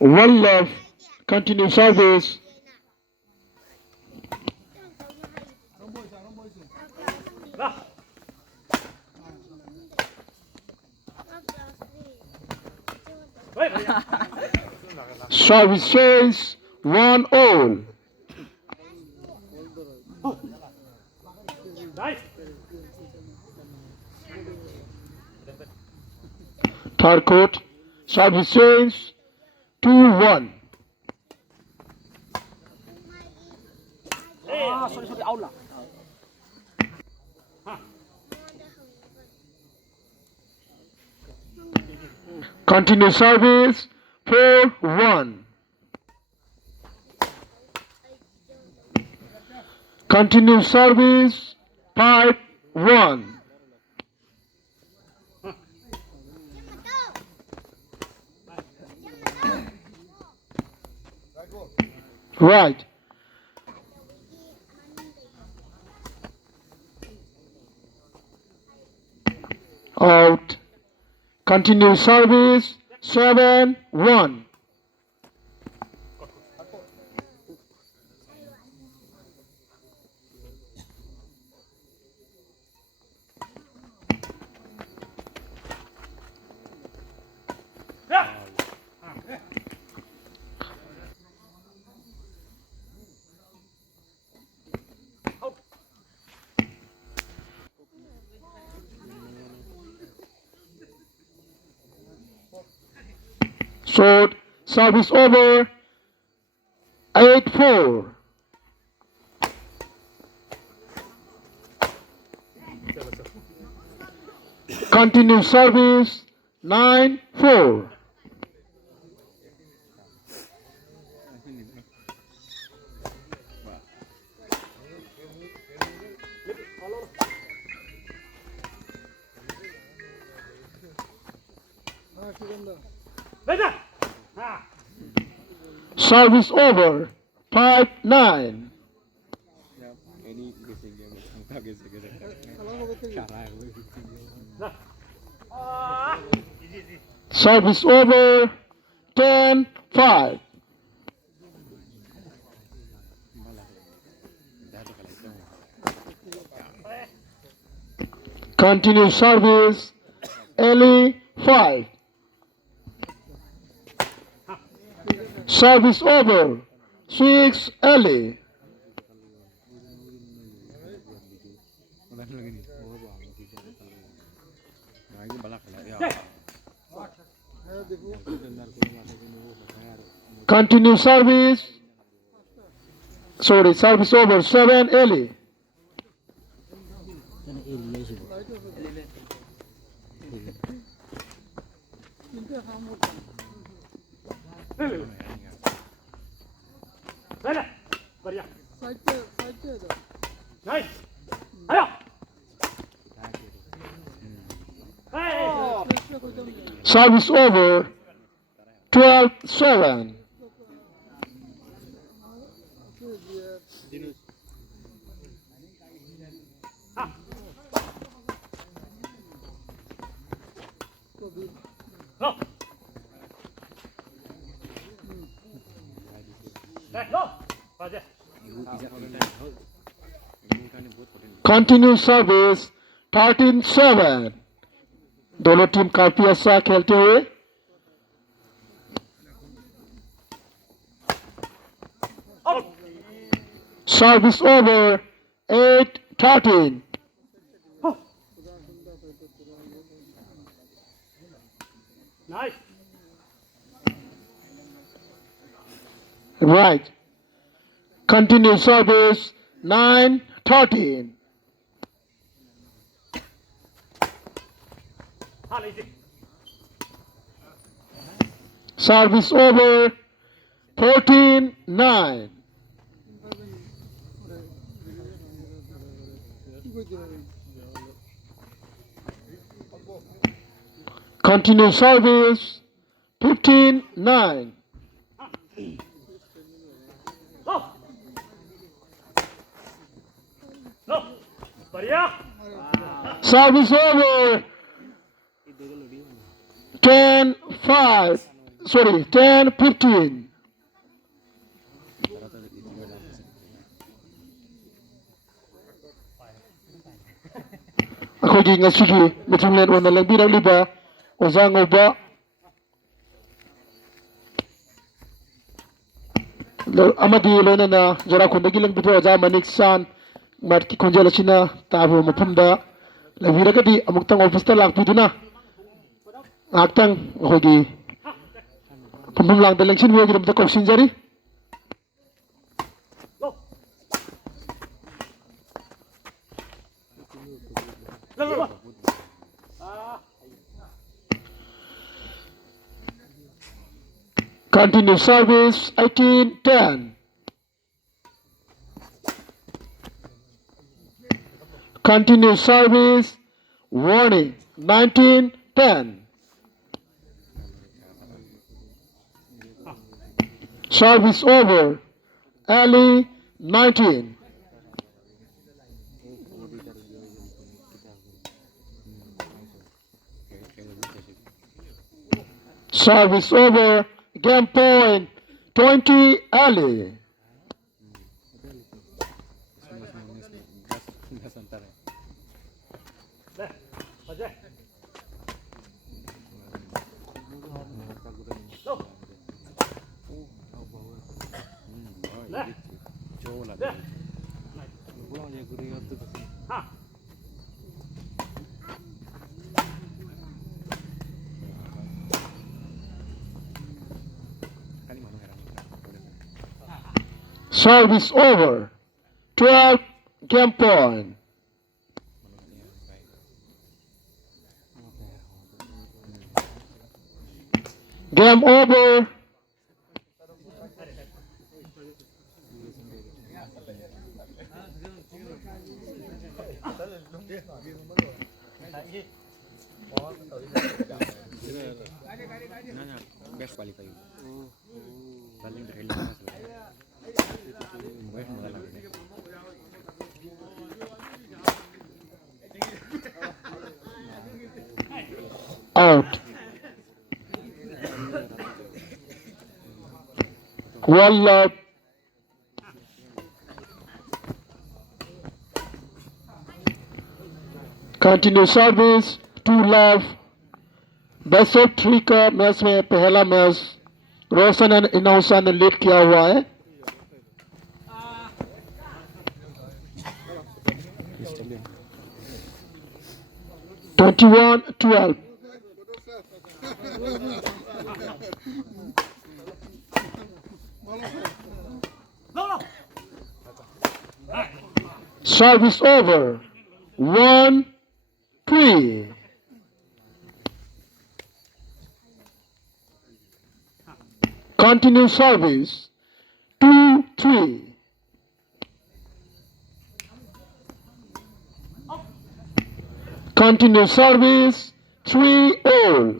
One love. Continue service. Service says 1-all. Third court. Service says 2-1. Continue service 4-1. Continue service 5-1. Right. Out. Continue service 7-1. Short service over 8-4. Continue service 9-4. Service over 5-9. Service over 10-5. Continue service early 5. Service over 6 early. Continue service. Service over 7 early. Service over 12-7. Continue service 13-7. दोनों team काफी अच्छा खेलते हुए service over 8-13. Nice. Right. Continue service 9-13. Service over 14-9. Continue service 15-9. Service over 10-5. sorry, 10-15. Akogi ngasigi mitunglen wana langbira liba ozangoba amadi lona na jara kondagi lang bito oza Manikchand marki konjala china tabo mapumda labira kadi amuktang office ta lakpiduna aktang akogi pumpum lang dalang sin wogi namta koksin jari continue service 18-10. Continue service warning 19-10. Service over early 19. Service over. Game point 20 early. Service over. 12 game point. Game over. Best qualify. Out. One love. Continue service. 2 love. Best of 3 का match में पहला match Roshan and इनोशा ने lead किया हुआ है. (21-12). Service over. 1-3. Continue service. 2-3. Continue service. 3-all.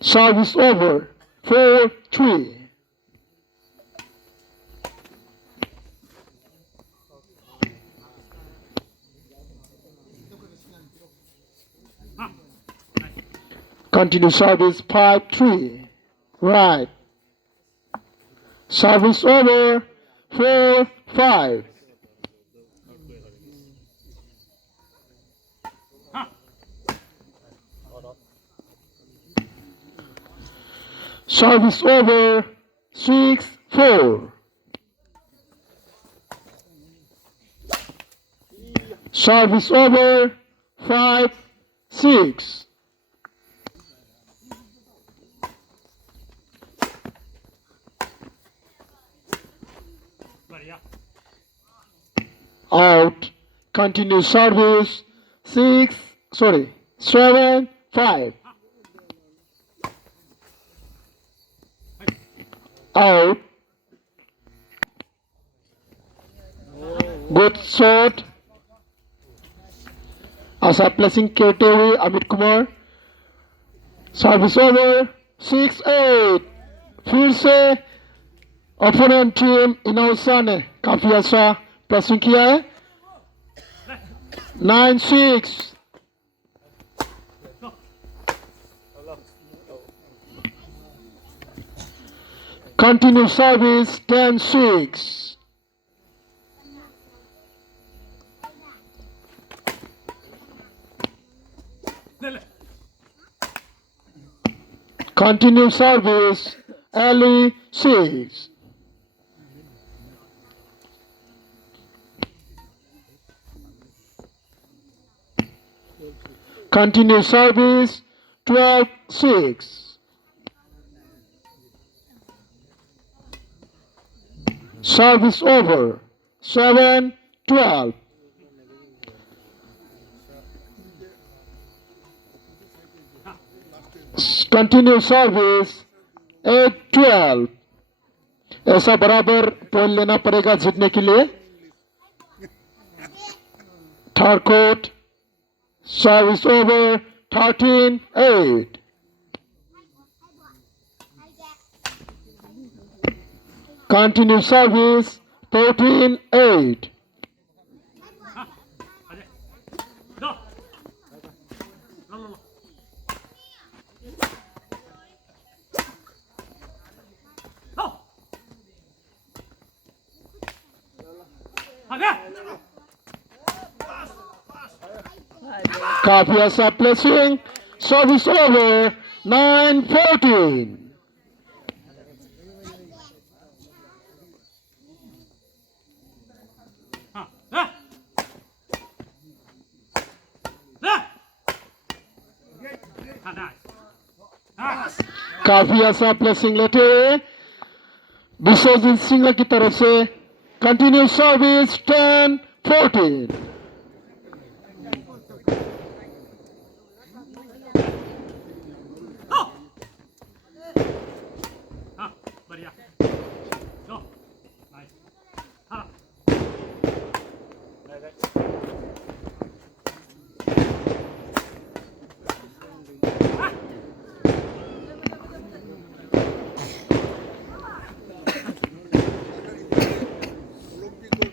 Service over. 4-3. Continue service 5-3. Right. Service over 4-5. Service over 6-4. Service over 5-6. Out. Continue service 7-5. Out. Good shot. Asa placing कहते हुए Amit Kumar. Service over 6-8. फिर से opponent team इनोशा ने काफी अच्छा प्लेसिंग किया है. 9-6. Continue service 10-6. Continue service early 6. Continue service 12-6. Service over 7-12. Continue service 8-12. ऐसा बराबर पॉइंट लेना पड़ेगा जीतने के लिए. Third court service over 13-8. Continue service 14-8. काफी अच्छा प्लेसिंग. Service over 9-14. काफी अच्छा प्लेसिंग लेते हुए बिशोजित सिंह की तरफ से continue service 10-14.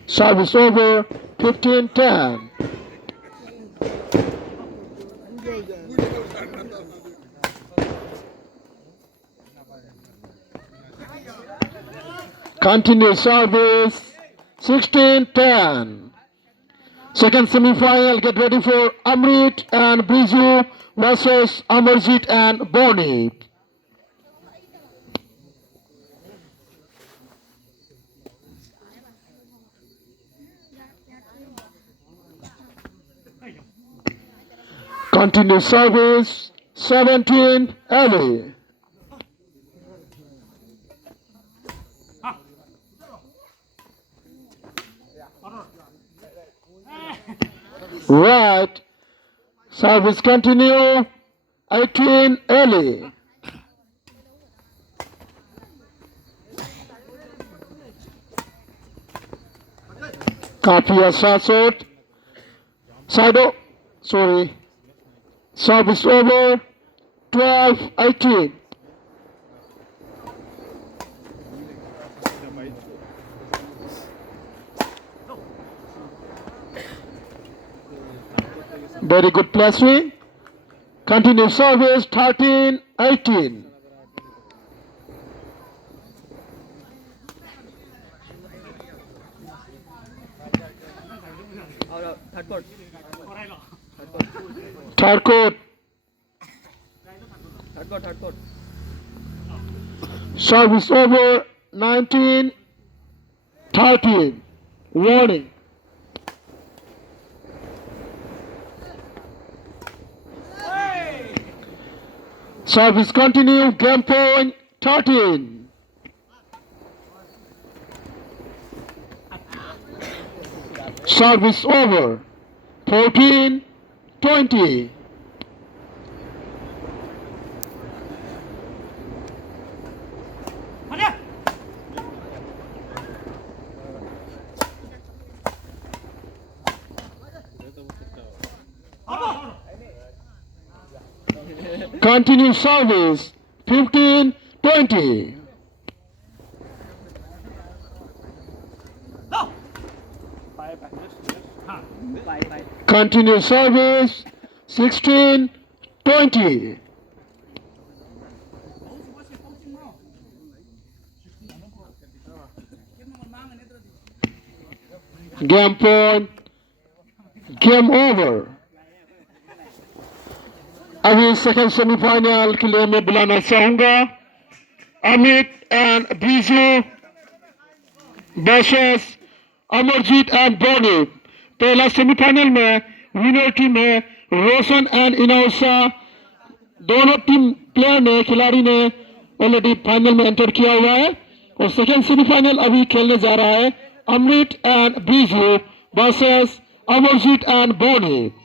Service over 15-10. Continue service 16-10. Second semi-final, get ready for Amit and Briju versus Amarjyoti and Bonep. Continue service 17 early. Right. Service continue 18 early. Copy a shot. Side o- sorry. Service over 12-18. Very good placing. Continue service 13-18. Third court. Service over 19-13. Warning. Service continue. Game point 13. Service over 14-20. Continue service 15-20. Continue service. 16-20. Game point. Game over. अभी second semi-final के लिए मैं बुलाना चाहूँगा Amit and Bijou versus Amarjyoti and Bonep. पहला semifinal में winner team है रोशन and इनाओचा। दोनों टीम प्लेयर ने खिलाड़ी ने ऑलरेडी फाइनल में एंटर किया हुआ है और सेकेंड सेमीफाइनल अभी खेलने जा रहा है Amit and Biju versus Amarjeet and बोनेप।